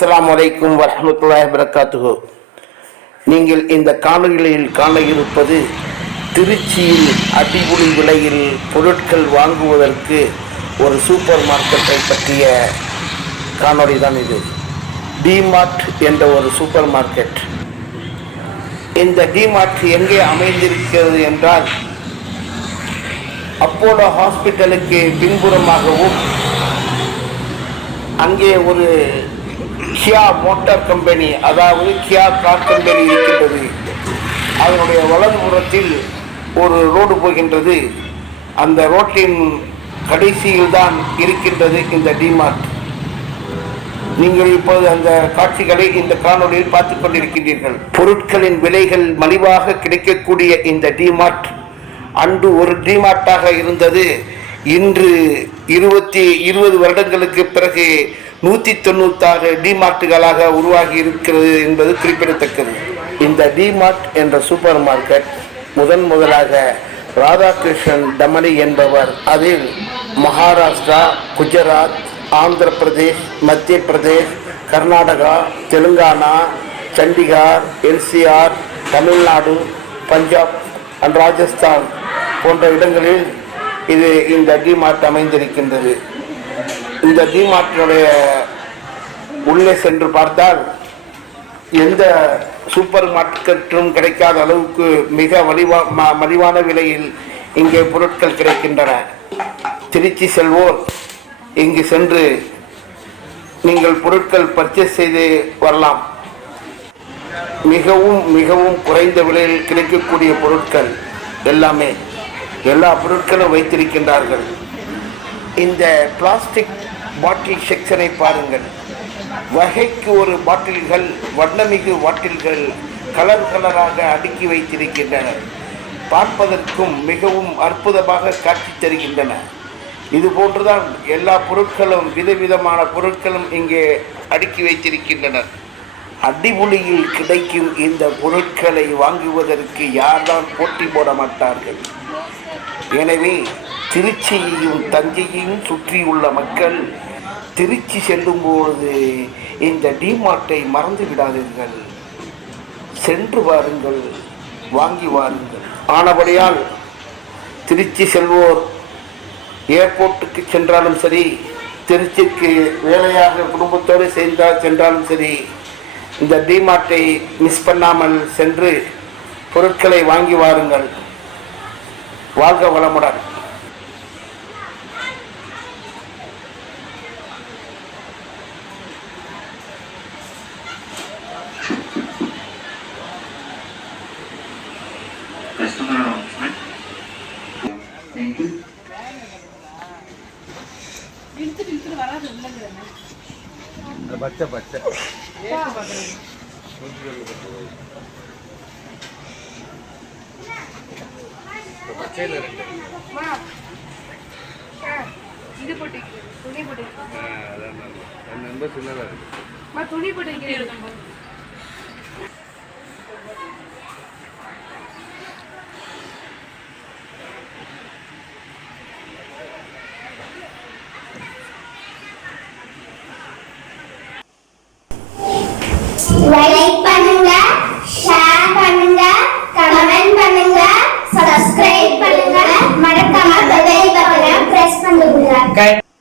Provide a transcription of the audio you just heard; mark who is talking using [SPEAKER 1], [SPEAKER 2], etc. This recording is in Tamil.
[SPEAKER 1] அஸ்லாம் வலைக்கும் வரஹ்மத்துல்லாஹி வரகாத்துகோ நீங்கள் இந்த காணொலிகளில் காண இருப்பது திருச்சியில் அடிபுலி விலையில் பொருட்கள் வாங்குவதற்கு ஒரு சூப்பர் மார்க்கெட்டை பற்றிய காணொளி தான் இது. டிமார்ட் என்ற ஒரு சூப்பர் மார்க்கெட். இந்த டிமார்ட் எங்கே அமைந்திருக்கிறது என்றால் அப்போலோ ஹாஸ்பிட்டலுக்கு பின்புறமாகவும் அங்கே ஒரு கியா மோட்டார் கம்பெனி அதாவது கியா கார் கம்பெனி இருக்கின்றது. அதனுடைய வலதுபுறத்தில் ஒரு ரோடு போகின்றது. அந்த ரோட்டின் கடைசியில் தான் இருக்கின்றது இந்த டிமார்ட் நீங்கள் இப்போது அந்த காட்சிகளை இந்த காணொளியில் பார்த்து கொண்டிருக்கின்றீர்கள். பொருட்களின் விலைகள் மலிவாக கிடைக்கக்கூடிய இந்த டிமார்ட் அன்று ஒரு டிமார்ட்டாக இருந்தது. இன்று இருபத்தி இருபது வருடங்களுக்கு பிறகு நூற்றி தொண்ணூத்தாறு டிமார்ட்டுகளாக உருவாகி இருக்கிறது என்பது குறிப்பிடத்தக்கது. இந்த டிமார்ட் என்ற சூப்பர் மார்க்கெட் முதன் முதலாக ராதாகிருஷ்ணன் டமணி என்பவர் அதில் மகாராஷ்டிரா குஜராத் ஆந்திர பிரதேஷ் மத்திய பிரதேஷ் கர்நாடகா தெலுங்கானா சண்டிகார் என்சிஆர் தமிழ்நாடு பஞ்சாப் அண்ட் ராஜஸ்தான் போன்ற இடங்களில் இது இந்த டிமார்ட் அமைந்திருக்கின்றது. இந்த டிமார்ட்டினுடைய உள்ளே சென்று பார்த்தால் எந்த சூப்பர் மார்க்கெட்டும் கிடைக்காத அளவுக்கு மிக வலிவா ம- மலிவான விலையில் இங்கே பொருட்கள் கிடைக்கின்றன. திருச்சி செல்வோர் இங்கு சென்று நீங்கள் பொருட்கள் பர்ச்சேஸ் செய்து வரலாம். மிகவும் மிகவும் குறைந்த விலையில் கிடைக்கக்கூடிய பொருட்கள் எல்லாமே எல்லா பொருட்களும் வைத்திருக்கின்றார்கள். இந்த பிளாஸ்டிக் பாட்டில் செக்ஷனை பாருங்கள். வகைக்கு ஒரு பாட்டில்கள் வண்ணமிகு பாட்டில்கள் கலர் கலராக அடுக்கி வைத்திருக்கின்றன. பார்ப்பதற்கும் மிகவும் அற்புதமாக காட்சி தருகின்றன. இது போன்றுதான் எல்லா பொருட்களும் விதவிதமான பொருட்களும் இங்கே அடுக்கி வைத்திருக்கின்றனர் அடிபொலியில் கிடைக்கும் இந்த பொருட்களை வாங்குவதற்கு யார்தான் போட்டி போட மாட்டார்கள்? எனவே திருச்சியையும் தஞ்சையையும் சுற்றியுள்ள மக்கள் திருச்சி செல்லும் பொழுது இந்த டிமார்ட்டை மறந்து விடாதீர்கள். சென்று வாருங்கள் வாங்கி வாருங்கள். ஆனபடியால் திருச்சி செல்வோர் ஏர்போர்ட்டுக்கு சென்றாலும் சரி திருச்சிக்கு வேலையாக குடும்பத்தோடு சேர்ந்தால் சென்றாலும் சரி இந்த டிமார்ட்டை மிஸ் பண்ணாமல் சென்று பொருட்களை வாங்கி வாருங்கள். வாழ்க வளமுடன்.
[SPEAKER 2] பச்சை பச்சை.
[SPEAKER 3] இது போட்டு துணி போட்டு
[SPEAKER 2] ரொம்ப
[SPEAKER 3] துணி போட்டு
[SPEAKER 4] okay?